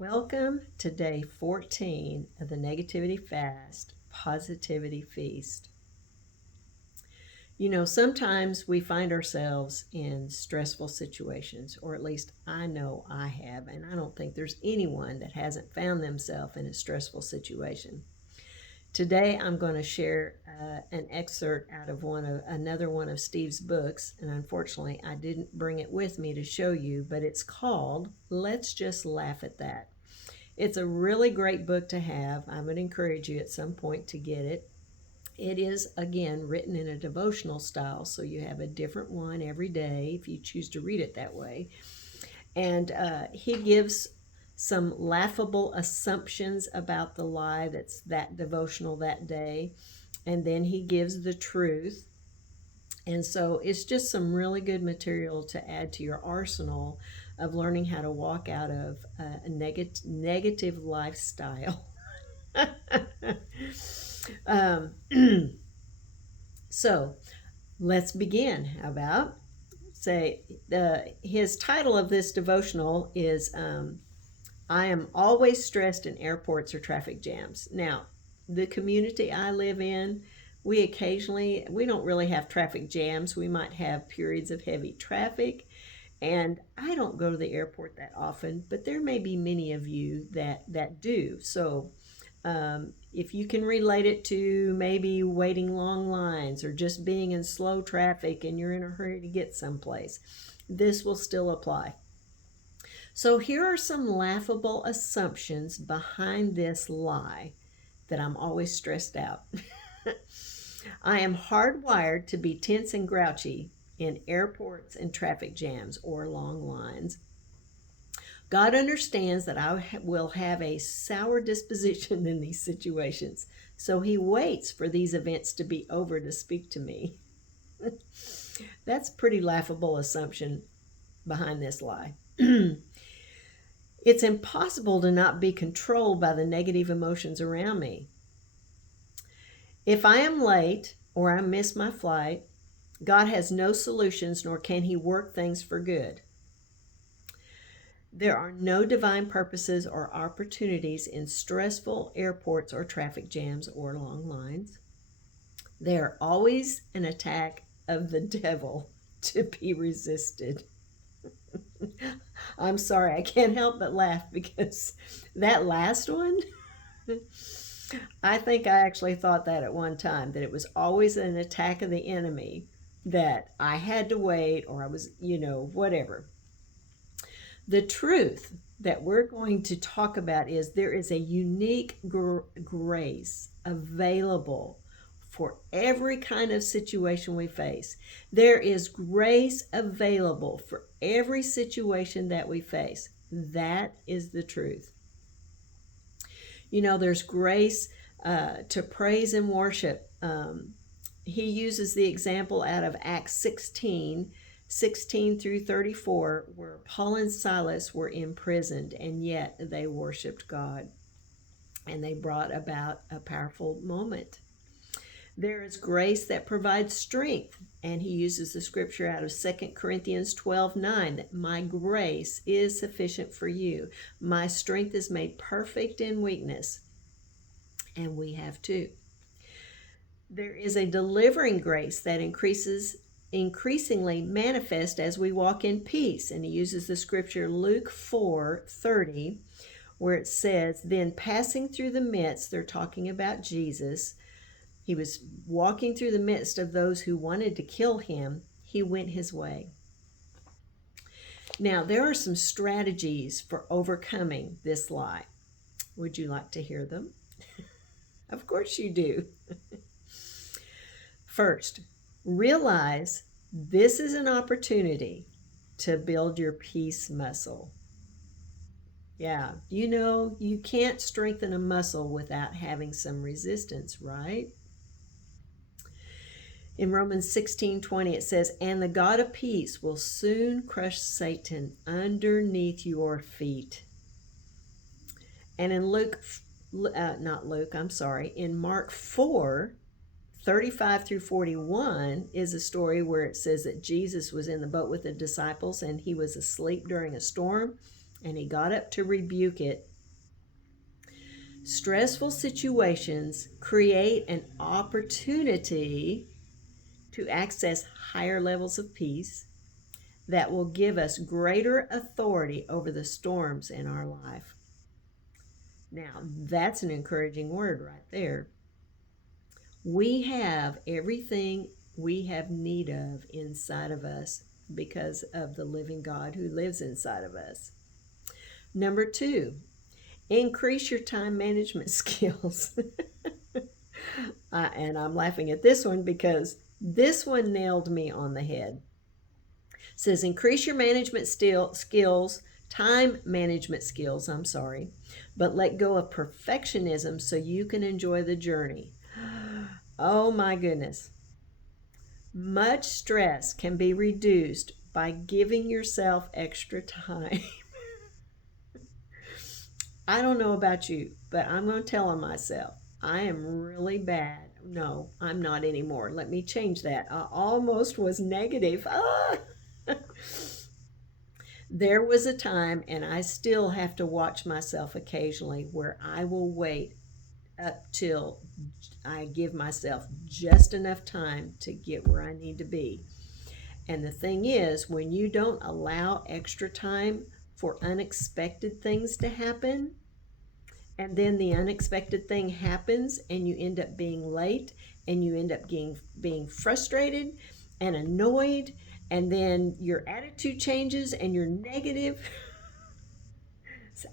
Welcome to day 14 of the Negativity Fast Positivity Feast. You know, sometimes we find ourselves in stressful situations, or at least I know I have, and I don't think there's anyone that hasn't found themselves in a stressful situation. Today, I'm going to share an excerpt out of another one of Steve's books, and unfortunately, I didn't bring it with me to show you, but it's called "Let's Just Laugh at That." It's a really great book to have. I would encourage you at some point to get it. It is, again, written in a devotional style, so you have a different one every day if you choose to read it that way. And he gives some laughable assumptions about the lie that's that devotional that day. And then he gives the truth. And so it's just some really good material to add to your arsenal of learning how to walk out of a negative lifestyle. um, so let's begin. How about say his title of this devotional is I am always stressed in airports or traffic jams. Now, the community I live in, we don't really have traffic jams. We might have periods of heavy traffic, and I don't go to the airport that often, but there may be many of you that do. So if you can relate it to maybe waiting long lines or just being in slow traffic and you're in a hurry to get someplace, this will still apply. So here are some laughable assumptions behind this lie that I'm always stressed out. I am hardwired to be tense and grouchy in airports and traffic jams or long lines. God understands that I will have a sour disposition in these situations, so he waits for these events to be over to speak to me. That's a pretty laughable assumption behind this lie. It's impossible to not be controlled by the negative emotions around me. If I am late or I miss my flight, God has no solutions, nor can he work things for good. There are no divine purposes or opportunities in stressful airports or traffic jams or long lines. They are always an attack of the devil to be resisted. I'm sorry, I can't help but laugh because that last one, I think I actually thought that at one time, that it was always an attack of the enemy, that I had to wait or I was, whatever. The truth that we're going to talk about is there is a unique grace available for every kind of situation we face. There is grace available for every situation that we face. That is the truth. There's grace to praise and worship. He uses the example out of Acts 16 through 34, where Paul and Silas were imprisoned, and yet they worshiped God. And they brought about a powerful moment. There is grace that provides strength, and he uses the scripture out of 2 Corinthians 12:9, that my grace is sufficient for you. My strength is made perfect in weakness. And we have too. There is a delivering grace that increasingly manifest as we walk in peace. And he uses the scripture Luke 4:30, where it says, then passing through the midst, they're talking about Jesus, he was walking through the midst of those who wanted to kill him, he went his way. Now, there are some strategies for overcoming this lie. Would you like to hear them? Of course you do. First, realize this is an opportunity to build your peace muscle. Yeah, you can't strengthen a muscle without having some resistance, right? In Romans 16:20 it says, and the God of peace will soon crush Satan underneath your feet. And in in Mark 4:35 through 41 is a story where it says that Jesus was in the boat with the disciples and he was asleep during a storm. and he got up to rebuke it. Stressful situations create an opportunity to access higher levels of peace that will give us greater authority over the storms in our life. Now, that's an encouraging word right there. We have everything we have need of inside of us because of the living God who lives inside of us. Number two, increase your time management skills. And I'm laughing at this one because this one nailed me on the head. It says increase your skills, time management skills, I'm sorry, but let go of perfectionism so you can enjoy the journey. Oh my goodness. Much stress can be reduced by giving yourself extra time. I don't know about you, but I'm going to tell on myself. I am really bad. No, I'm not anymore. Let me change that. I almost was negative. Ah! There was a time, and I still have to watch myself occasionally, where I will wait up till I give myself just enough time to get where I need to be. And the thing is, when you don't allow extra time for unexpected things to happen, and then the unexpected thing happens and you end up being late and you end up being frustrated and annoyed, and then your attitude changes and you're negative.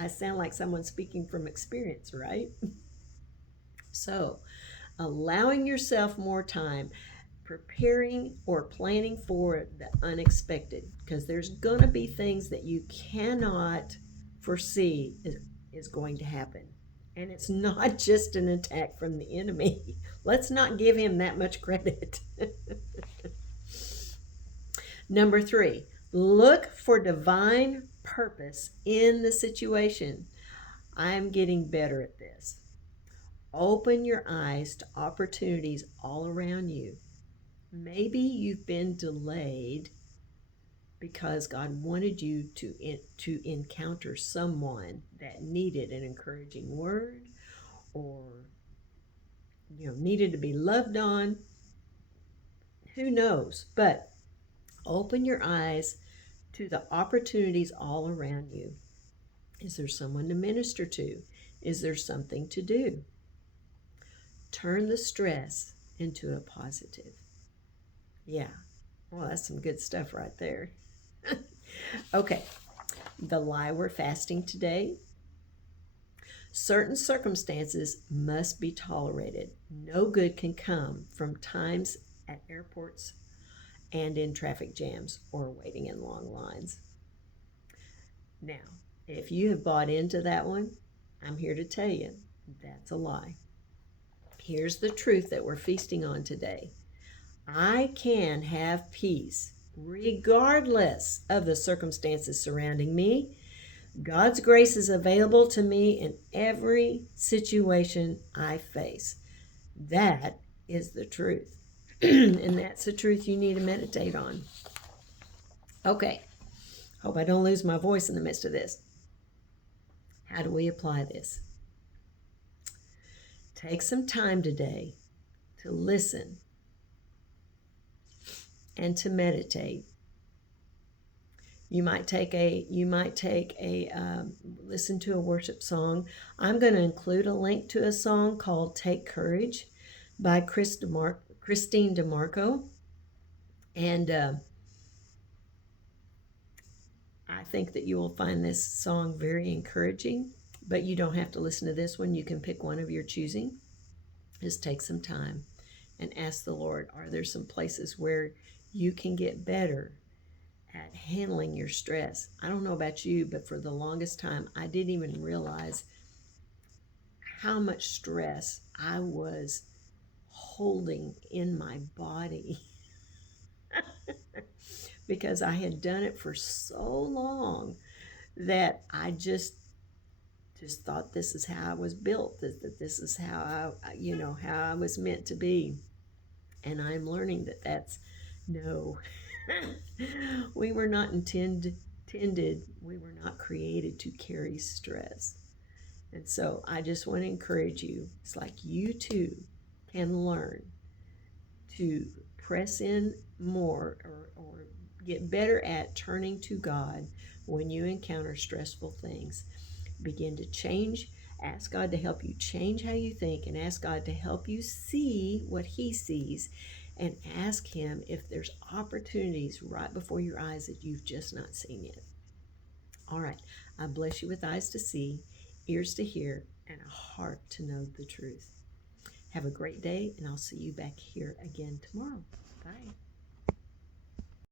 I sound like someone speaking from experience, right? So, allowing yourself more time, preparing or planning for the unexpected, because there's going to be things that you cannot foresee is going to happen. And it's not just an attack from the enemy. Let's not give him that much credit. Number three, look for divine purpose in the situation. I'm getting better at this. Open your eyes to opportunities all around you. Maybe you've been delayed because God wanted you to encounter someone that needed an encouraging word, or needed to be loved on. Who knows? But open your eyes to the opportunities all around you. Is there someone to minister to? Is there something to do? Turn the stress into a positive. Yeah. Well, that's some good stuff right there. Okay. The lie we're fasting today. Certain circumstances must be tolerated. No good can come from times at airports and in traffic jams or waiting in long lines. Now, if you have bought into that one, I'm here to tell you that's a lie. Here's the truth that we're feasting on today. I can have peace regardless of the circumstances surrounding me. God's grace is available to me in every situation I face. That is the truth. And that's the truth you need to meditate on. Okay. Hope I don't lose my voice in the midst of this. How do we apply this? Take some time today to listen and to meditate. You might take a listen to a worship song. I'm going to include a link to a song called "Take Courage" by Kristene DiMarco, and I think that you will find this song very encouraging. But you don't have to listen to this one. You can pick one of your choosing. Just take some time and ask the Lord, are there some places where you can get better at handling your stress? I don't know about you, but for the longest time, I didn't even realize how much stress I was holding in my body because I had done it for so long that I just thought this is how I was built, that this is how how I was meant to be. And I'm learning that that's no. We were not intended intended, we were not created to carry stress. And so I just want to encourage you. It's like you too can learn to press in more, or get better at turning to God when you encounter stressful things. Begin to change. Ask God to help you change how you think, and ask God to help you see what He sees, and ask Him if there's opportunities right before your eyes that you've just not seen yet. All right. I bless you with eyes to see, ears to hear, and a heart to know the truth. Have a great day, and I'll see you back here again tomorrow. Bye.